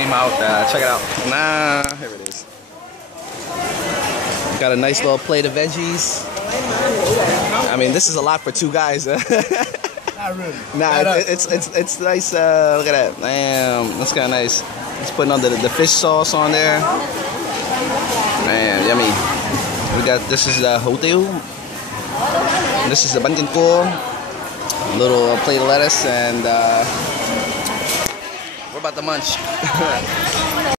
came out. Check it out. Nah, here it is. Got a nice little plate of veggies. I mean, this is a lot for two guys. Not really. Nah, it's nice. Look at that. Damn, that's kind of nice. Just putting on the fish sauce on there. Man, yummy. We got, this is the hotel. This is the bantin ko. A little plate of lettuce, and we're about to munch.